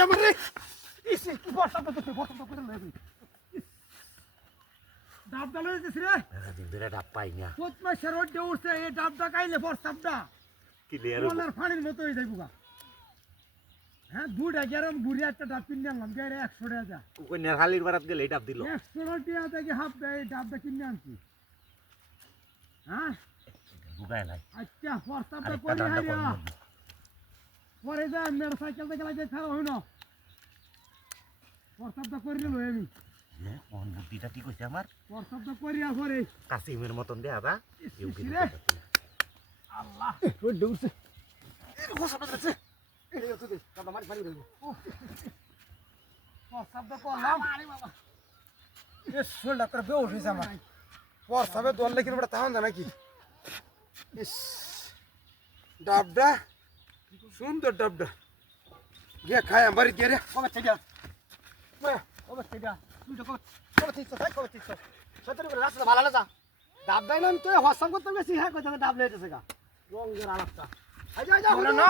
কইছে আমার ইস কি বর্ষা তো তুই বর্ষা করে লই ডাব ডালে দিছিস রে। দিন ধরে ডাব পাই না। কোত মাসের রোডে উঠছে এই ডাবটা খাইলে বর্ষাটা ক্লিয়ার মলার পানির মতো হয়ে হ্যাঁ দুটা গেরম ঘুরে একটা ডাব কিনে আনলাম গাড়ি একশো টাকা কন্যার হালির বারাত গেলে ডাব দিল। একশো টাকা থেকে হাফ এই ডাবটা কিনে আনছি। হ্যাঁ? আচ্ছা করি হারিয়া? পরে যা মেয়ের সাইকেল থেকে লাগে খারাপ হইন প্রস্তাবটা করি নিল আমি। বুদ্ধিটা কি কইছে আমার? প্রস্তাবটা করিয়া পরে। কাসিমের মতন দেয়া দা না। আল্লাহ। উঠছে প্রস্তাবটা দিচ্ছে প্রস্তাবটা করলাম। এ শোলটা তোর বেউস হয়েছে আমার। প্রস্তাবে দল লেগে না নাকি? ইস। ডাবডা। সুন্দর ডাবডা গিয়ে খায় বাড়ি গিয়ে রে কবে থেকে কবে থেকে তুই তো কবে কবে থেকে তাই কবে থেকে সত্যি করে রাস্তা ভালো না যা ডাব দেয় না আমি তো হসাম করতে গেছি হ্যাঁ কোথাও ডাব লেগেছে গা রঙের আলাপটা আই যা যা বলে না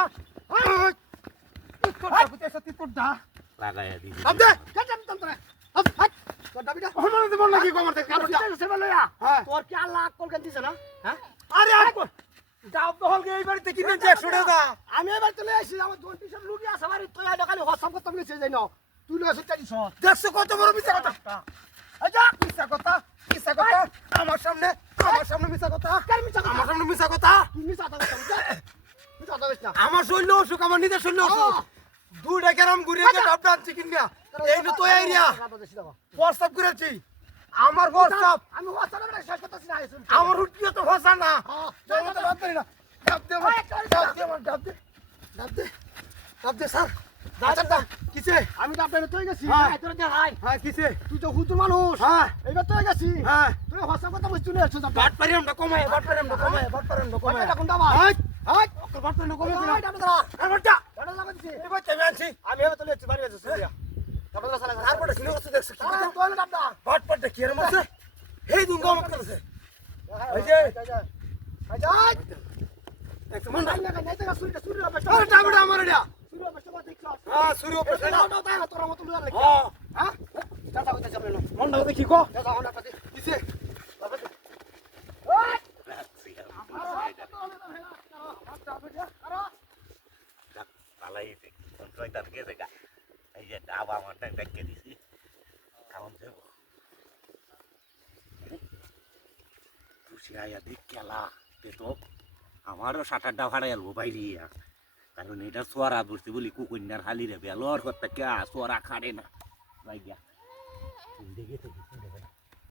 তোর ডাব কুতে সত্যি তোর ডা লাগাইয়া দিছি ডাব দে কাটাম তন্ত্রে হাত হাত তোর ডাবিটা হনুমান দেব নাকি কমার থেকে কারণ দিতে সেবা লইয়া হ্যাঁ তোর কি আল্লাহ আকল কেন দিছে না হ্যাঁ আরে এই বাড়িতে কিনে যে আমি এবার চলে আসি আমার দোন টিশন লুকি আছে বাড়ি তুই আইলো খালি হসাম করতে গেছি যাই না তুই লয়ে আসে চাইছ দেখছ কত বড় মিছা কথা? আচ্ছা। মিছা কথা মিছা কথা। আমার সামনে আমার সামনে মিছা কথা। কার মিছা কথা? আমার সামনে মিছা কথা। তুই মিছা কথা মিছা কথা না। আমার শৈল্য অসুখ আমার নিজের শৈল্য অসুখ। দুইটা গ্রাম ঘুরে গিয়ে ডাব ডানছি কিনিয়া এই তো এরিয়া প্রস্তাব করেছি। আমার প্রস্তাব আমি করে শেষ করতেছি না আমার উঠিয়ে তো ফসা না। হ্যাঁ ডাব দে ডাব দে ডাব দে। ডাব দে ডাব দে স্যার। কিসে? আমি তো আপনার তুই গেছি। হ্যাঁ। হ্যাঁ হাই হ্যাঁ কিসে? তুই তো হুতুর মানুষ। হ্যাঁ। এইবার তুই গেছি। হ্যাঁ। তুই হসাম কথা বলছিস না চুপ বাট পারি আমরা কমাই বাট পারি আমরা কমাই বাট পারি আমরা কমাই এখন দাবা হাই হাই বাট পারি আমরা কমাই ডাবটা ডাবটা লাগা দিছি। এবার চেয়ে আনছি। আমি এবার চলে যাচ্ছি বাড়ি যাচ্ছি সুরিয়া ডাবটা তারপরে শুনে কথা দেখছ কি কথা তোর ডাবটা বাট পাট দেখি এর মধ্যে হেই দুন গম করছে এই যে আচ্ছা এক মন নাই না নাই তো সুরিয়া সুরিয়া বেশ আরে ডাবড়া আমার এটা সুরিয়া বেশ কথা দেখছ হ্যাঁ শুরু করছে না মত হ্যাঁ হ্যাঁ না মন কো গেছে ডাব আমার দেখে দিছি খাওয়ান দেব খুশি আয়া দেখ খেলা তে তো আমারও আটটা ভাড়াই আলবো বাইরে কারণ এটা সোয়ারা বসছে বলি কুকুন্যার হালি রে বেলর করতে কে সোয়ারা খাড়ে না। ভাইয়া দেখে তো